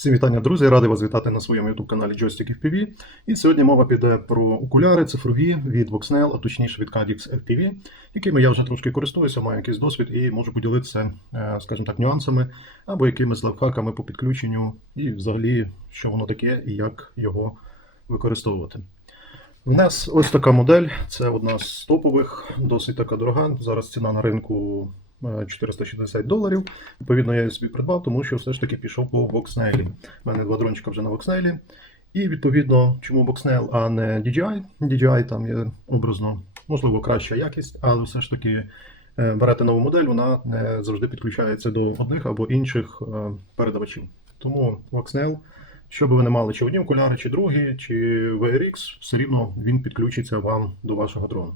Всім вітання, друзі! Радий вас вітати на своєму youtube каналі Joystick FPV. І сьогодні мова піде про окуляри цифрові від Voxnail, а точніше від Cadix FPV, якими я вже трошки користуюся, маю якийсь досвід і можу поділитися, е, скажімо так, нюансами або якимись лайфхаками по підключенню, і взагалі, що воно таке і як його використовувати. У нас ось така модель, це одна з топових, досить така дорога. Зараз ціна на ринку 460 доларів. Відповідно, я її собі придбав, тому що все ж таки пішов по Voxnail. У мене два дрончика вже на Voxnail. І відповідно, чому Voxnail, а не DJI? DJI там є образно, можливо, краща якість, але все ж таки е, берете нову модель, вона не завжди підключається до одних або інших е, передавачів. Тому Voxnail, що би ви не мали, чи одні окуляри, чи другі, чи VRX, все рівно він підключиться вам до вашого дрону.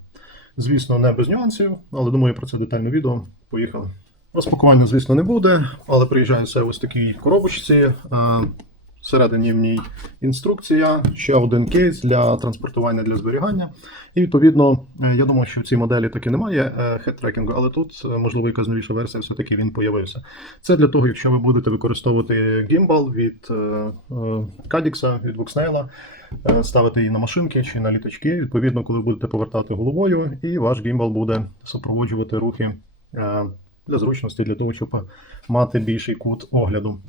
Звісно, не без нюансів, але думаю про це детальне відео. Поїхали. Розпакування, звісно, не буде, але приїжджає все ось такій коробочці. Всередині в ній інструкція, ще один кейс для транспортування для зберігання. І відповідно, е, я думаю, що в цій моделі таки немає хед-трекінгу, але тут, е, можливо, якась новіша версія, все-таки він появився. Це для того, якщо ви будете використовувати гімбал від е, е, від е, ставити її на машинки чи на літачки. Відповідно, коли будете повертати головою, і ваш гімбал буде супроводжувати рухи е, для зручності, для того, щоб мати більший кут огляду.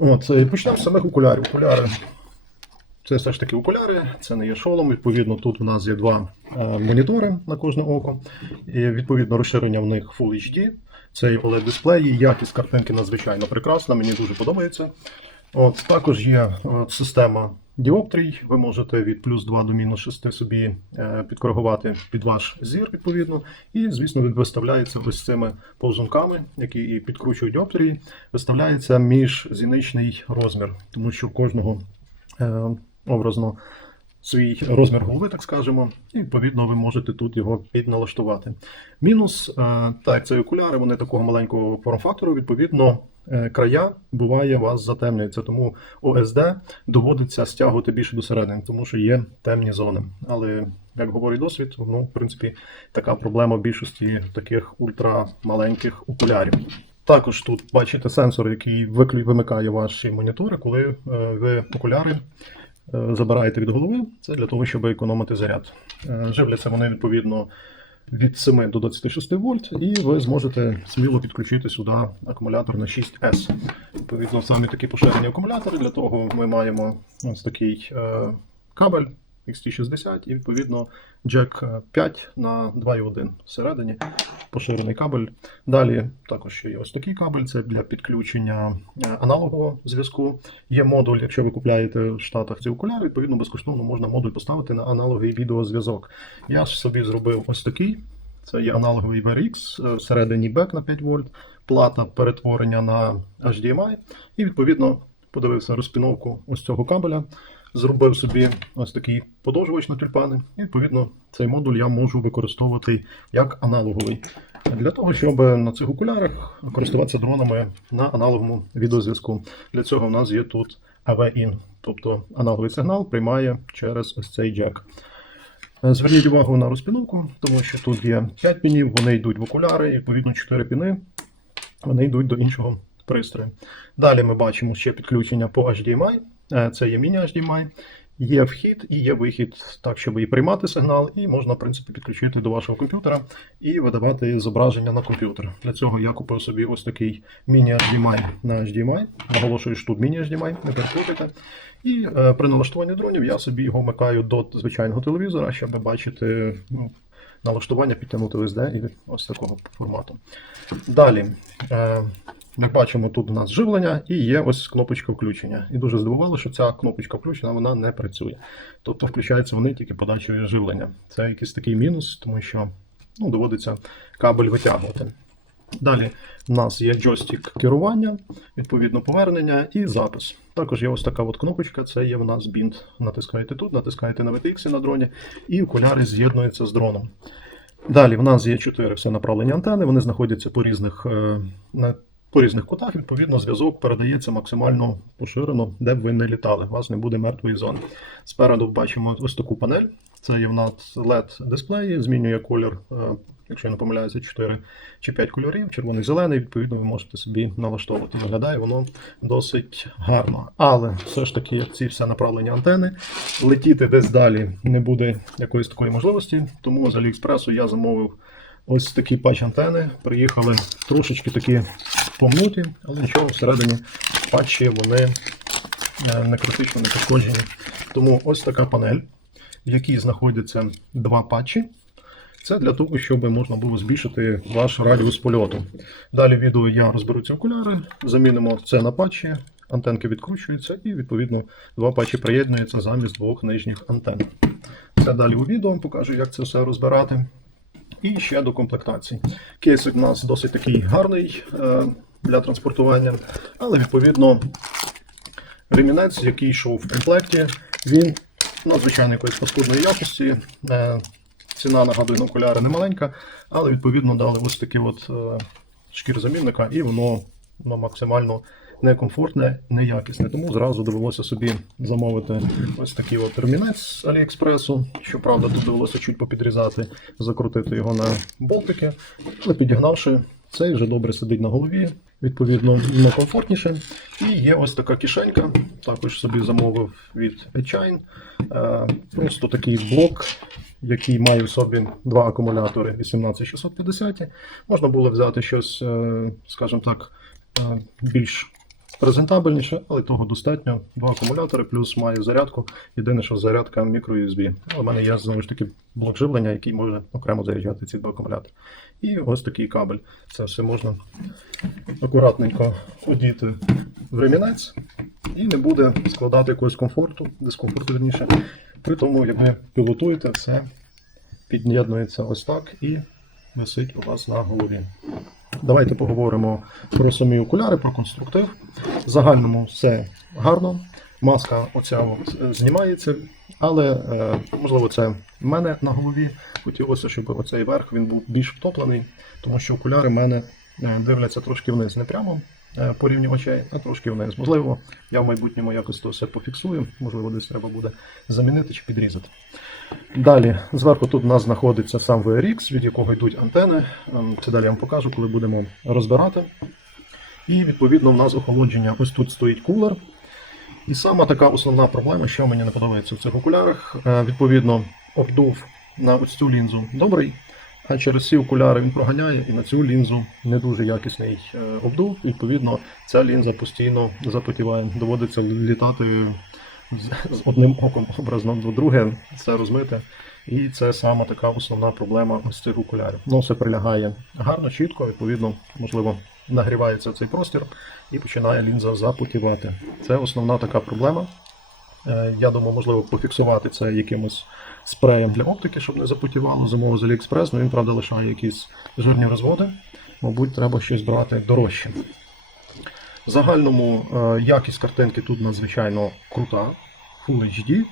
От, е, почнемо з самих окулярів. Окуляри. Це все ж таки окуляри, це не є шолом. Відповідно, тут у нас є два е, монітори на кожне око. І відповідно розширення в них Full HD. Це є oled дисплеї, якість картинки надзвичайно прекрасна, мені дуже подобається. От, також є от, система діоптрій. Ви можете від плюс 2 до мінус 6 собі е, підкоригувати під ваш зір, відповідно. І, звісно, він виставляється ось цими повзунками, які і підкручують діоптрії, виставляється міжзіничний розмір, тому що в кожного е, образно свій розмір голови, так скажемо, і відповідно ви можете тут його підналаштувати. Мінус, е, так, це окуляри, вони такого маленького форм-фактору, відповідно. Е, Края буває вас затемнюється, тому ОСД доводиться стягувати більше до середини, тому що є темні зони. Але як говорить досвід, ну в принципі така проблема в більшості таких ультрамаленьких окулярів. Також тут бачите сенсор, який вимикає ваші монітори, коли е, ви окуляри е, забираєте від голови. Це для того, щоб економити заряд. Живляться вони відповідно від 7 до 26 вольт, і ви зможете сміло підключити сюди акумулятор на 6S. Відповідно, саме такі поширені акумулятори. Для того ми маємо ось такий е, кабель XT60 і відповідно джек 5 на 2,1 всередині. Поширений кабель. Далі також ще є ось такий кабель, це для підключення е, аналогового зв'язку. Є модуль, якщо ви купляєте в Штатах ці окуляри, відповідно безкоштовно можна модуль поставити на аналоговий відеозв'язок. Я ж собі зробив ось такий. Це є аналоговий VRX, е, всередині бек на 5 вольт, плата перетворення на HDMI. І відповідно подивився розпіновку ось цього кабеля. Зробив собі ось такий подовжувач на тюльпани. І відповідно цей модуль я можу використовувати як аналоговий. Для того, щоб на цих окулярах користуватися дронами на аналоговому відеозв'язку. Для цього в нас є тут AV-IN, тобто аналоговий сигнал приймає через ось цей джек. Е, Зверніть увагу на розпіновку, тому що тут є 5 пінів, вони йдуть в окуляри, і відповідно 4 піни вони йдуть до іншого пристрою. Далі ми бачимо ще підключення по HDMI, це є міні-HDMI. Є вхід і є вихід, так, щоб і приймати сигнал, і можна, в принципі, підключити до вашого комп'ютера і видавати зображення на комп'ютер. Для цього я купив собі ось такий міні-HDMI на HDMI. Наголошую, що тут міні-HDMI, не переплутайте. І е, при налаштуванні дронів я собі його вмикаю до звичайного телевізора, щоб бачити ну, налаштування, підтягнути USD і ось такого формату. Далі. Е, як бачимо, тут у нас живлення і є ось кнопочка включення. І дуже здивувало, що ця кнопочка включення вона не працює. Тобто включаються вони тільки подачою живлення. Це якийсь такий мінус, тому що ну, доводиться кабель витягувати. Далі у нас є джойстик керування, відповідно повернення і запис. Також є ось така от кнопочка, це є в нас бінт. Натискаєте тут, натискаєте на VTX на дроні, і окуляри з'єднуються з дроном. Далі в нас є чотири все направлені антени, вони знаходяться по різних, е, по різних кутах. Відповідно, зв'язок передається максимально поширено, де б ви не літали. У вас не буде мертвої зони. Спереду бачимо ось таку панель. Це є в нас LED дисплей, змінює колір е, якщо я не помиляюся, 4 чи 5 кольорів, червоний, зелений, відповідно, ви можете собі налаштовувати. Виглядає воно досить гарно. Але все ж таки, як ці все направлені антени, летіти десь далі не буде якоїсь такої можливості. Тому з Аліекспресу я замовив ось такі патч антени. Приїхали трошечки такі помнуті, але нічого всередині патчі вони е, не критично не пошкоджені. Тому ось така панель, в якій знаходяться два патчі. Це для того, щоб можна було збільшити ваш радіус польоту. Далі в відео я розберу ці окуляри, замінимо це на патчі, антенки відкручуються і, відповідно, два патчі приєднуються замість двох нижніх антен. Це далі у відео покажу, як це все розбирати. І ще до комплектації. Кейсик у нас досить такий гарний е, для транспортування, але відповідно ремінець, який йшов в комплекті, він надзвичайно якоїсь паскудної якості. Е, ціна, нагадую, на окуляри не маленька, але відповідно дали ось такий от е, шкір замінника, і воно, воно максимально некомфортне, неякісне. Тому зразу довелося собі замовити ось такий от ремінець з Аліекспресу. Щоправда, тут довелося чуть попідрізати, закрутити його на болтики, але підігнавши, цей вже добре сидить на голові. Відповідно, не комфортніше. І є ось така кишенька. Також собі замовив від Echine. Е, Просто такий блок, який має в собі два акумулятори 18650. Можна було взяти щось, е, скажімо так, е, більш презентабельніше, але того достатньо. Два акумулятори, плюс маю зарядку. Єдине, що зарядка мікро-USB. У мене є знову ж таки блок живлення, який може окремо заряджати ці два акумулятори. І ось такий кабель. Це все можна акуратненько одіти в ремінець і не буде складати якогось комфорту, дискомфорту верніше. При тому, як ви пілотуєте, все під'єднується ось так і висить у вас на голові. Давайте поговоримо про самі окуляри, про конструктив. В загальному все гарно. Маска оця от е, знімається, але е, можливо це в мене на голові. Хотілося, щоб оцей верх він був більш втоплений, тому що окуляри в мене е, дивляться трошки вниз, не прямо по рівні очей, а трошки вниз. Можливо, я в майбутньому якось то все пофіксую, можливо, десь треба буде замінити чи підрізати. Далі, зверху тут у нас знаходиться сам VRX, від якого йдуть антени. Ем, Це далі я вам покажу, коли будемо розбирати. І відповідно в нас охолодження. Ось тут стоїть кулер. І сама така основна проблема, що мені не подобається в цих окулярах. Е, Відповідно, обдув на ось цю лінзу добрий, а через ці окуляри він проганяє і на цю лінзу не дуже якісний е, обдув. Відповідно, ця лінза постійно запотіває. Доводиться літати з- з одним оком образно до друге, це розмите. І це саме така основна проблема ось цих окулярів. Ну, все прилягає гарно, чітко, відповідно, можливо, нагрівається цей простір і починає лінза запотівати. Це основна така проблема. Е, Я думаю, можливо, пофіксувати це якимось спреєм для оптики, щоб не запотівало. Замовив з Aliexpress, але він, правда, лишає якісь жирні розводи. Мабуть, треба щось брати дорожче. В загальному е, якість картинки тут надзвичайно крута, Full HD.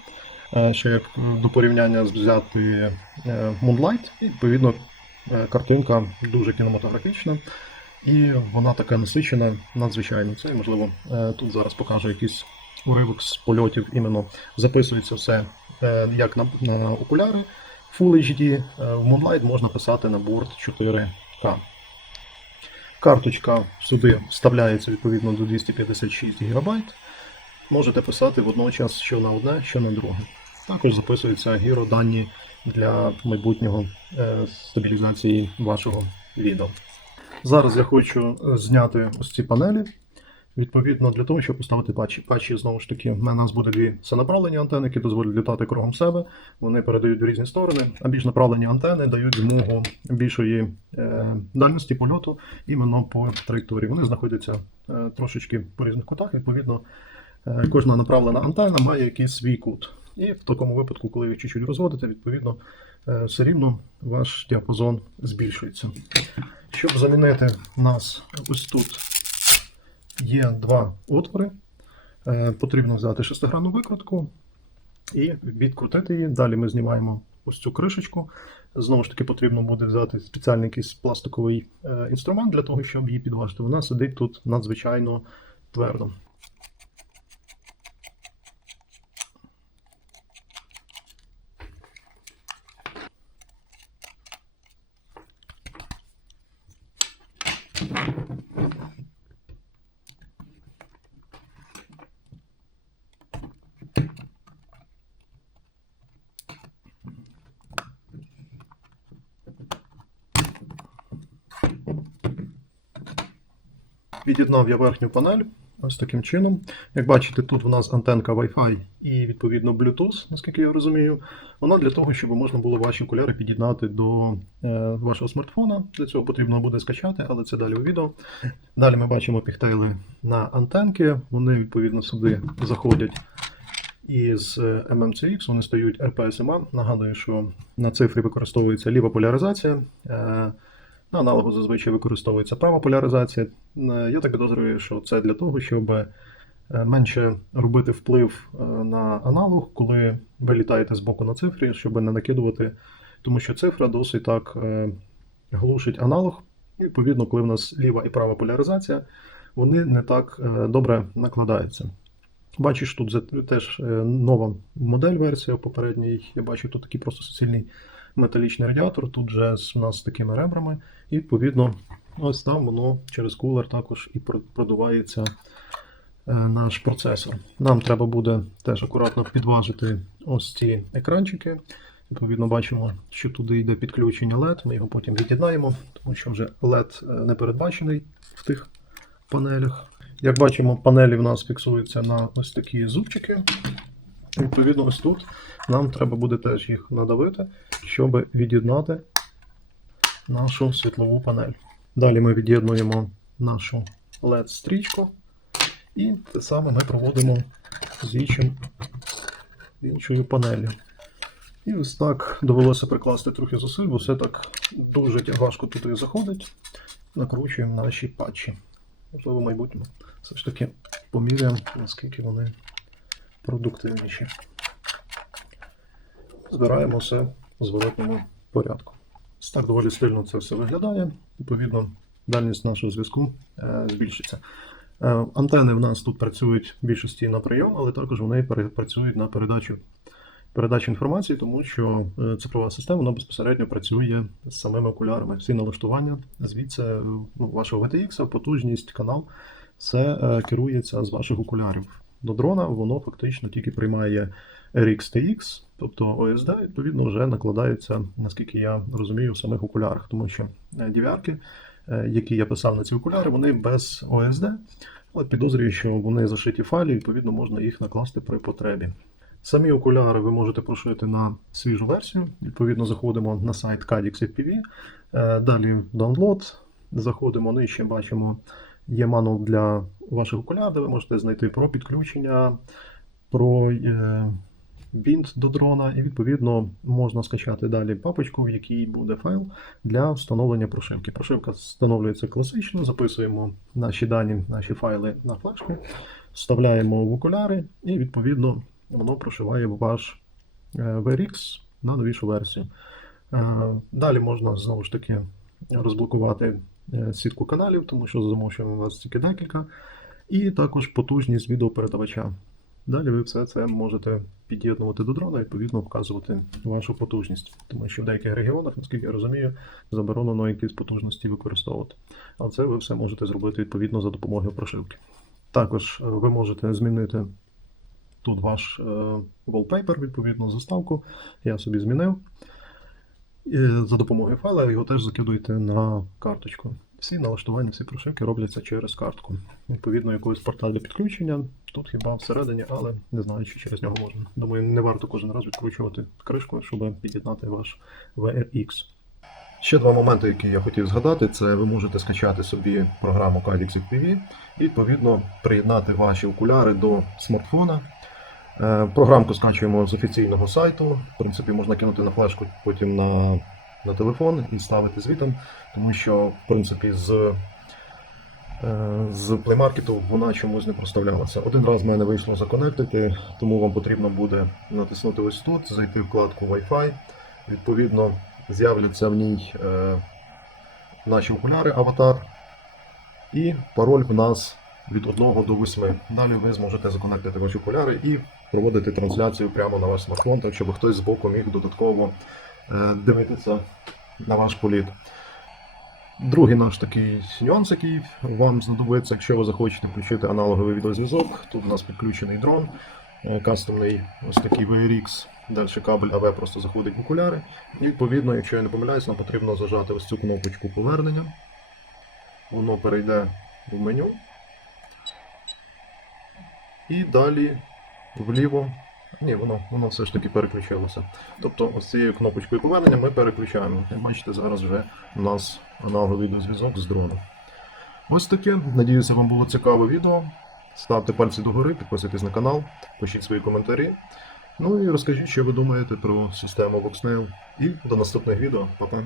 Е, Ще як до порівняння взяти е, Moonlight, і відповідно картинка дуже кінематографічна. І вона така насичена надзвичайно. Це можливо тут зараз покажу якийсь уривок з польотів. Іменно записується все як на, на окуляри Full HD. В Moonlight можна писати на борт 4К. Карточка сюди вставляється відповідно до 256 ГБ. Можете писати водночас що на одне, що на друге. Також записуються гіродані для майбутнього е, стабілізації вашого відео. Зараз я хочу е, зняти ось ці панелі. Відповідно, для того, щоб поставити патчі. Патчі, знову ж таки, в нас буде дві всенаправлені антени, які дозволять літати кругом себе. Вони передають в різні сторони, а більш направлені антени дають змогу більшої е, дальності польоту іменно по траєкторії. Вони знаходяться е, трошечки по різних кутах. Відповідно, е, кожна направлена антенна має якийсь свій кут. І в такому випадку, коли ви чуть-чуть розводите, відповідно, е, все рівно ваш діапазон збільшується. Щоб замінити нас ось тут є два отвори. Е, Потрібно взяти шестигранну викрутку і відкрутити її. Далі ми знімаємо ось цю кришечку. Знову ж таки, потрібно буде взяти спеціальний якийсь пластиковий е, інструмент для того, щоб її підважити. Вона сидить тут надзвичайно твердо. Від'єднав я верхню панель ось таким чином. Як бачите, тут у нас антенка Wi-Fi і відповідно Bluetooth, наскільки я розумію. Вона для того, щоб можна було ваші окуляри під'єднати до е, вашого смартфона. Для цього потрібно буде скачати, але це далі у відео. Далі ми бачимо пігтейли на антенки. Вони відповідно сюди заходять із е, MMCX, вони стають RPSMA. Нагадую, що на цифрі використовується ліва поляризація. На аналогу зазвичай використовується права поляризація. Е, Я так підозрюю, що це для того, щоб е, менше робити вплив е, на аналог, коли ви літаєте з боку на цифрі, щоб не накидувати, тому що цифра досить так глушить аналог. І, відповідно, коли в нас ліва і права поляризація, вони не так добре накладаються. Бачиш, тут теж нова модель версія попередній. Я бачу тут такий просто суцільний металічний радіатор, тут вже з, у нас з такими ребрами. І відповідно, ось там воно через кулер також і продувається е, наш процесор. Нам треба буде теж акуратно підважити ось ці екранчики. Відповідно, бачимо, що туди йде підключення LED. Ми його потім від'єднаємо, тому що вже LED е, не передбачений в тих панелях. Як бачимо, панелі в нас фіксуються на ось такі зубчики. Відповідно, ось тут нам треба буде теж їх надавити, щоб від'єднати нашу світлову панель. Далі ми від'єднуємо нашу LED-стрічку. І те саме ми проводимо з іншим, іншою панелью. І ось так довелося прикласти трохи зусиль, бо все так дуже важко тут і заходить. Накручуємо наші патчі. Можливо, в майбутньому все ж таки поміряємо, наскільки вони продуктивніші. Збираємо все у зворотньому порядку. Так доволі стильно це все виглядає. Відповідно, дальність нашого зв'язку е, збільшиться. Е, антени в нас тут працюють в більшості на прийом, але також вони працюють на передачу, передачу інформації, тому що е, цифрова система вона безпосередньо працює з самими окулярами. Всі налаштування звідси ну, вашого VTX, потужність, канал, все керується з ваших окулярів. До дрона воно фактично тільки приймає RX TX, тобто OSD, відповідно, вже накладаються, наскільки я розумію, в самих окулярах, тому що е, DVR-ки, е, які я писав на ці окуляри, вони без OSD, але підозрюю, що вони зашиті файлі, відповідно, можна їх накласти при потребі. Самі окуляри ви можете прошити на свіжу версію. Відповідно, заходимо на сайт Cadix FPV, е, далі download, заходимо нижче, бачимо, є мануал для ваших окуляр, де ви можете знайти про підключення, про е, бінт до дрона, і відповідно можна скачати далі папочку, в якій буде файл для встановлення прошивки. Прошивка встановлюється класично, записуємо наші дані, наші файли на флешку, вставляємо в окуляри, і відповідно воно прошиває ваш е, VRX на новішу версію. Е, Далі можна знову ж таки розблокувати е, сітку каналів, тому що замовчуємо у вас тільки декілька, і також потужність відеопередавача. Далі ви все це можете під'єднувати до дрона і відповідно вказувати вашу потужність, тому що в деяких регіонах, наскільки я розумію, заборонено якісь потужності використовувати. А це ви все можете зробити відповідно за допомогою прошивки. Також е, ви можете змінити тут ваш е, wallpaper, відповідно, заставку. Я собі змінив. І за допомогою файла його теж закидуєте на карточку. Всі налаштування, всі прошивки робляться через картку. Відповідно, якогось порта для підключення. Тут хіба всередині, але не знаю, чи через нього можна. Думаю, не варто кожен раз відкручувати кришку, щоб під'єднати ваш VRX. Ще два моменти, які я хотів згадати, це ви можете скачати собі програму Cadix FPV і відповідно приєднати ваші окуляри до смартфона. Е, Програмку скачуємо з офіційного сайту. В принципі, можна кинути на флешку, потім на, на телефон і ставити звітом, тому що, в принципі, з, е, з Play Market вона чомусь не проставлялася. Один раз в мене вийшло законектити, тому вам потрібно буде натиснути ось тут, зайти в вкладку Wi-Fi. Відповідно, з'являться в ній е, наші окуляри, аватар. І пароль в нас від 1 до 8. Далі ви зможете законектити ваші окуляри і проводити трансляцію прямо на ваш смартфон, так щоб хтось збоку міг додатково дивитися на ваш політ. Другий наш такий нюанс, який вам знадобиться, якщо ви захочете включити аналоговий відеозв'язок. Тут у нас підключений дрон, е, кастомний ось такий VRX. Далі кабель АВ просто заходить в окуляри. І відповідно, якщо я не помиляюсь, нам потрібно зажати ось цю кнопочку повернення. Воно перейде в меню. І далі вліво. Ні, воно, воно все ж таки переключилося. Тобто ось цією кнопочкою повернення ми переключаємо. Як бачите, зараз вже у нас аналоговий відеозв'язок з дрону. Ось таке. Надіюся, вам було цікаве відео. Ставте пальці догори, підписуйтесь на канал, пишіть свої коментарі. Ну і розкажіть, що ви думаєте про систему VoxNail. І до наступних відео. Па-па.